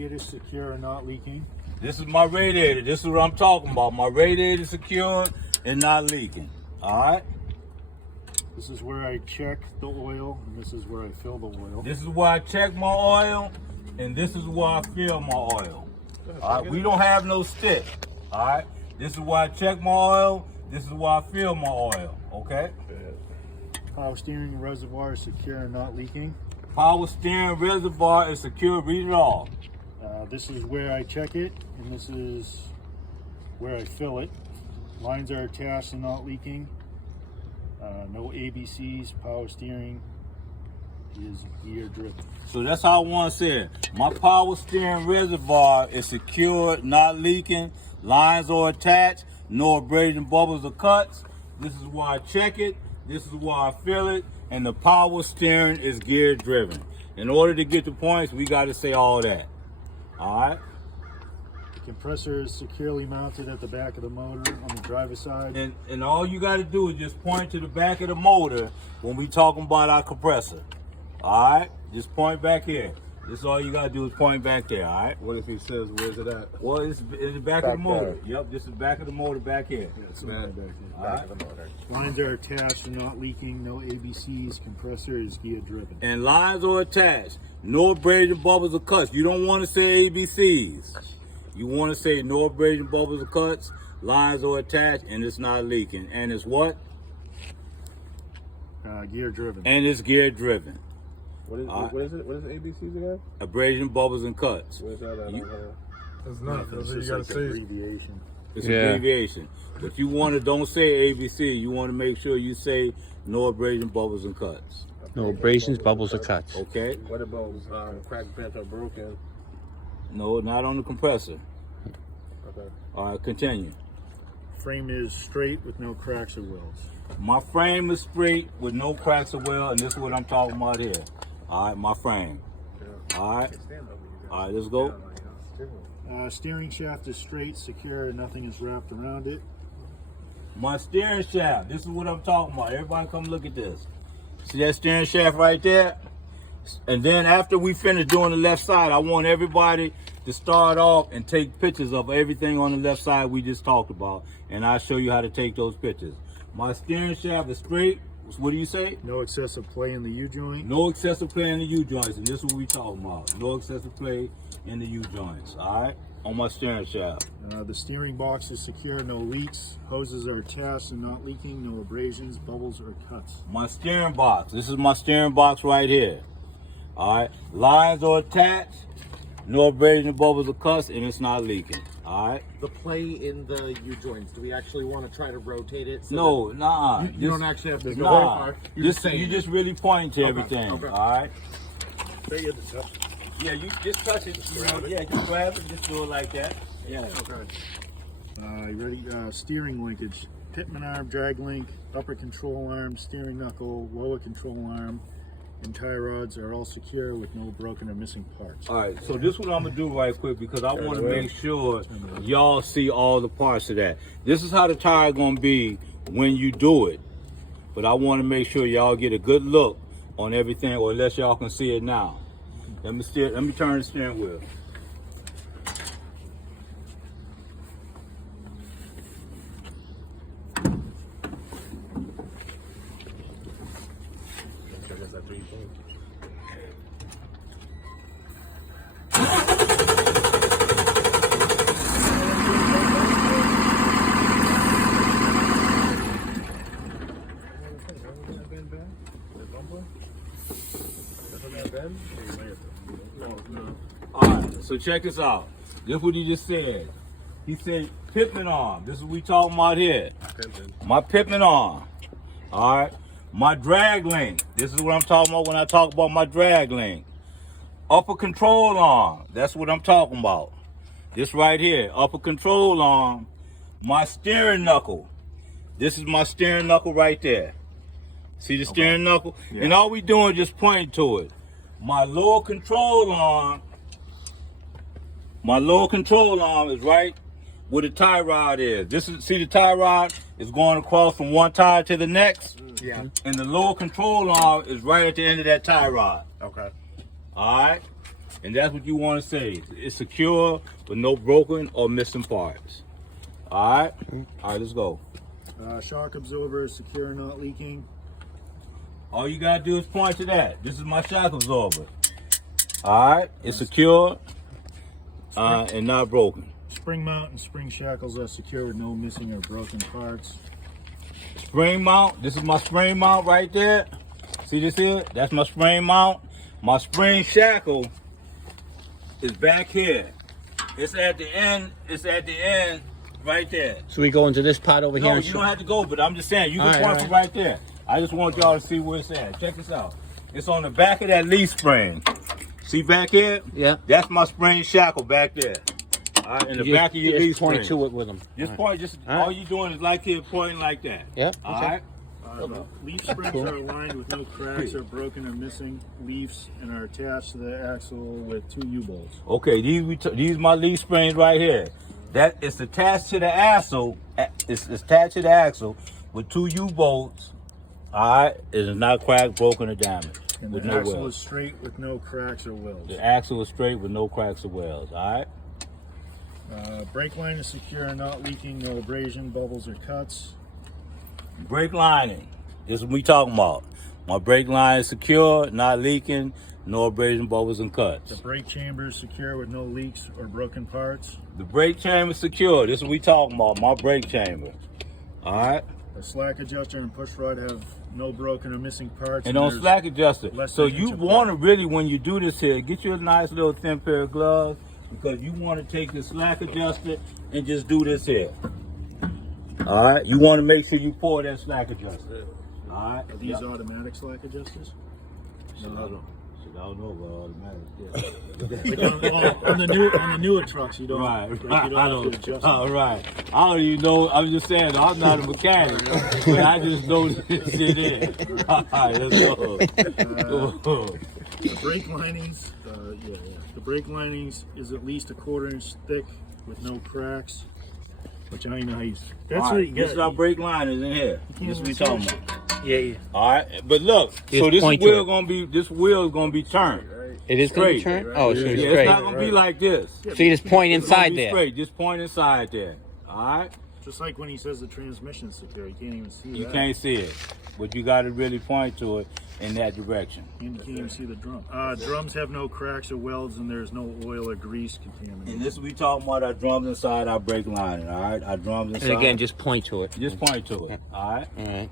It is secure and not leaking. This is my radiator. This is what I'm talking about. My radiator is secured and not leaking. All right. This is where I check the oil, and this is where I fill the oil. This is where I check my oil, and this is where I fill my oil. All right. We don't have no stick. All right. This is where I check my oil. This is where I fill my oil. Okay. Power steering reservoir is secure and not leaking. Power steering reservoir is secure. Read it all. This is where I check it, and this is where I fill it. Lines are attached and not leaking. No ABCs. Power steering is gear driven. So that's how I want to say it. My power steering reservoir is secured, not leaking. Lines are attached. No abrasion, bubbles, or cuts. This is where I check it. This is where I fill it. And the power steering is gear driven. In order to get the points, we got to say all that. All right. The compressor is securely mounted at the back of the motor on the driver's side. And all you got to do is just point to the back of the motor when we talking about our compressor. All right. Just point back here. This is all you got to do is point back there. All right. What if he says, where's it at? Well, it's in the back of the motor. Yep. This is the back of the motor back here. Yeah, it's back of the motor. Lines are attached and not leaking. No ABCs. Compressor is gear driven. And lines are attached. No abrasion, bubbles, or cuts. You don't want to say ABCs. You want to say no abrasion, bubbles, or cuts. Lines are attached, and it's not leaking. And it's what? Gear driven. And it's gear driven. What is it? What is ABCs again? Abrasion, bubbles, and cuts. Where's that at? It's not. That's what you It's gotta like say. abbreviation. It's abbreviation. But you want to don't say ABC. You want to make sure you say no abrasion, bubbles, and cuts. No abrasions, bubbles, or cuts. Okay? What about cracked, bent, or broken? No, not on the compressor. Okay. All right, continue. Frame is straight with no cracks or welds. My frame is straight with no cracks or well, and this is what I'm talking about here. All right, my frame. All right. All right, let's go. Steering shaft is straight, secure, nothing is wrapped around it. My steering shaft. This is what I'm talking about. Everybody come look at this. See that steering shaft right there? And then after we finish doing the left side, I want everybody to start off and take pictures of everything on the left side we just talked about. And I'll show you how to take those pictures. My steering shaft is straight. What do you say? No excessive play in the U-joint. No excessive play in the U-joints. And this is what we talking about. No excessive play in the U-joints. All right? On my steering shaft. The steering box is secure, no leaks. Hoses are attached and not leaking. No abrasions, bubbles, or cuts. My steering box. This is my steering box right here. All right. Lines are attached. No abrasion, bubbles, or cuts, and it's not leaking. All right. The play in the U-joints, do we actually want to try to rotate it? So No, nah. you don't actually have to go Nah. far. You just really pointing to everything. okay. All right. Stay at the top. Yeah, you just touch it. Yeah, just grab it. Just do it like that. Yeah. You ready? Steering linkage. Pitman arm, drag link, upper control arm, steering knuckle, lower control arm, and tie rods are all secure with no broken or missing parts. All right, so this is what I'm gonna do right quick because I want to make sure y'all see all the parts of that. This is how the tire gonna be when you do it, but I want to make sure y'all get a good look on everything, or unless y'all can see it now. Let me turn the steering wheel. All right, so check this out. This is what he just said. He said Pitman arm. This is what we talking about here. My Pitman arm. All right. My drag link. This is what I'm talking about when I talk about my drag link. Upper control arm. That's what I'm talking about. This right here. Upper control arm. My steering knuckle. This is my steering knuckle right there. See the steering knuckle? Yeah. And all we doing is just pointing to it. My lower control arm. My lower control arm is right where the tie rod is. See the tie rod is going across from one tire to the next? yeah. And the lower control arm is right at the end of that tie rod. Okay. All right? And that's what you want to say. It's secure with no broken or missing parts. All right? All right, let's go. Shock absorber is secure, not leaking. All you got to do is point to that. This is my shock absorber. All right? It's secure and not broken. Spring mount and spring shackles are secure with no missing or broken parts. Spring mount. This is my spring mount right there. See this here? That's my spring mount. My spring shackle is back here. It's at the end. It's at the end right there. So we go into this part over here No, and you show. don't have to go, but I'm just saying, you can All right, point all from right there. I just want y'all to see where it's at. Check this out. It's on the back of that leaf spring. See back here? Yeah. That's my spring shackle back there. All right, in the You back of your leaf just point spring. to it with them. Just All right. point, just All right. all you doing is like here pointing like that. Yeah, All okay. right? The leaf springs are aligned with no cracks or broken or missing leaves and are attached to the axle with 2 U-bolts. Okay, these my leaf springs right here. That it's attached to the axle. It's attached to the axle with 2 U-bolts. All right, it is not cracked, broken, or damaged. And With the no axle welds. is straight with no cracks or welds. The axle is straight with no cracks or welds. All right. Brake line is secure and not leaking, no abrasion, bubbles, or cuts. Brake lining. This is what we talking about. My brake line is secure, not leaking, no abrasion, bubbles, and The cuts. brake chamber is secure with no leaks or broken parts. The brake chamber is secure. This is what we talking about. My brake chamber. All right. The slack adjuster and push rod have no broken or missing parts. And on there's slack adjuster. less So than an you inch of want to really, when you do this here, get you a nice little thin pair of gloves because you want to take the slack adjuster and just do this here. All right. You want to make sure you pour that slack adjuster. All right. Are these automatic slack adjusters? Shit, I don't know about automatic. Like on the newer trucks, you don't. Right, like, you right. don't I have don't. to adjust All them. right. I don't even know. I'm just saying. I'm not a mechanic, but I just know this shit is. All right, let's go. The brake linings, the brake linings is at least a 1/4 inch thick with no cracks. Which I know how you. That's All what right, you this is our got. brake liners in here. This is what we talking about. Yeah, yeah. All right, but look. Just So this point to wheel it. gonna be. This wheel is gonna be turned. It is going to be Straight. turned? Oh, so Yeah, it's it's straight. not gonna be like this. So you just point It's gonna inside be there. Straight. Just point inside there. All right. Just like when he says the transmission is secure, you can't even see You that. can't see it, but you got to really point to it in that direction. And you can't even see the drum. Drums have no cracks or welds, and there's no oil or grease contamination. And this we talking about our drums inside our brake lining. All right, our drums inside. And again, just point to it. just point to it. All right. All right.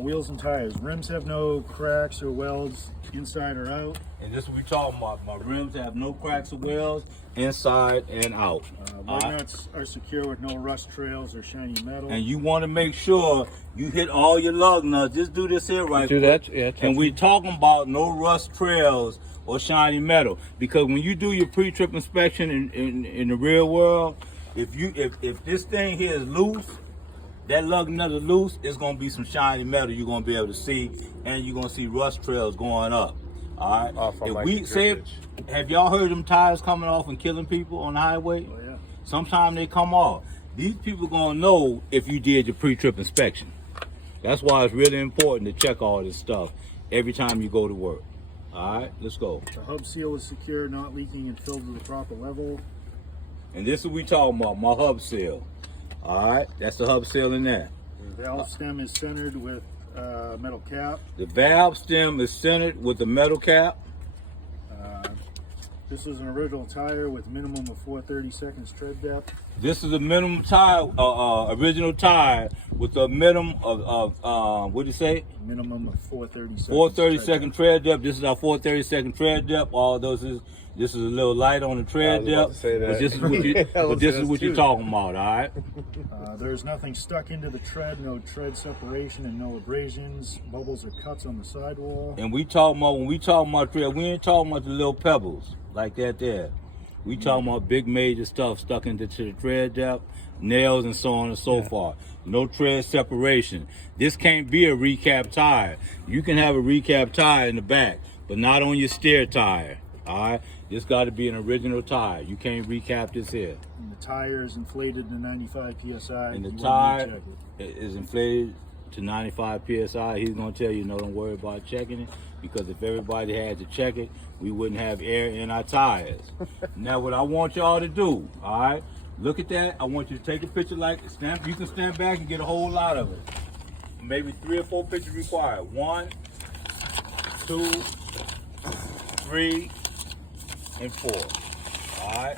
Wheels and tires. Rims have no cracks or welds inside or out. And this is what we talking about. My rims have no cracks or welds inside and out. All Lug right? nuts are secure with no rust trails or shiny metal. And you want to make sure you hit all your lug nuts. Just do this here right Do quick. that. Yeah. And we talking about no rust trails or shiny metal. Because when you do your pre-trip inspection in the real world, if this thing here is loose, that lug nut is loose, it's gonna be some shiny metal you're gonna be able to see, and you're gonna see rust trails going up. All right. Off on, If like, we the say, drippage. have y'all heard them tires coming off and killing people on the highway? Oh, yeah. Sometimes they come off. These people gonna know if you did your pre-trip inspection. That's why it's really important to check all this stuff every time you go to work. All right, let's go. The hub seal is secure, not leaking, and filled to the proper level. And this is what we talking about, my hub seal. All right, that's the hub seal in there. The valve stem is centered with metal cap. The valve stem is centered with the metal cap. This is an original tire with minimum of 4/32 tread depth. This is a minimum tire, original tire with a minimum of what do you say? Minimum of 4/32. 432nd tread depth. This is our 432nd tread depth. All those is this is a little light on the tread I was about depth. to say that. But this is what you but this is what you're talking about, all right? There's nothing stuck into the tread, no tread separation, and no abrasions, bubbles, or cuts on the sidewall. And we talking about when we talking about tread, we ain't talking about the little pebbles like that there. We talking about big major stuff stuck into the tread depth, nails and so on and so forth. No tread separation. This can't be a recap tire. You can have a recap tire in the back, but not on your steer tire. All right, this got to be an original tire. You can't recap this here. And the tire is inflated to 95 psi. And the You want to tire check it. is inflated to 95 psi. He's gonna tell you, no, don't worry about checking it. because if everybody had to check it, we wouldn't have air in our tires. Now, what I want y'all to do, all right, look at that. I want you to take a picture you can stand back and get a whole lot of it. Maybe 3 or 4 pictures required. 1, 2, 3, and 4. All right,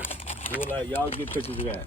do it like y'all get pictures of that.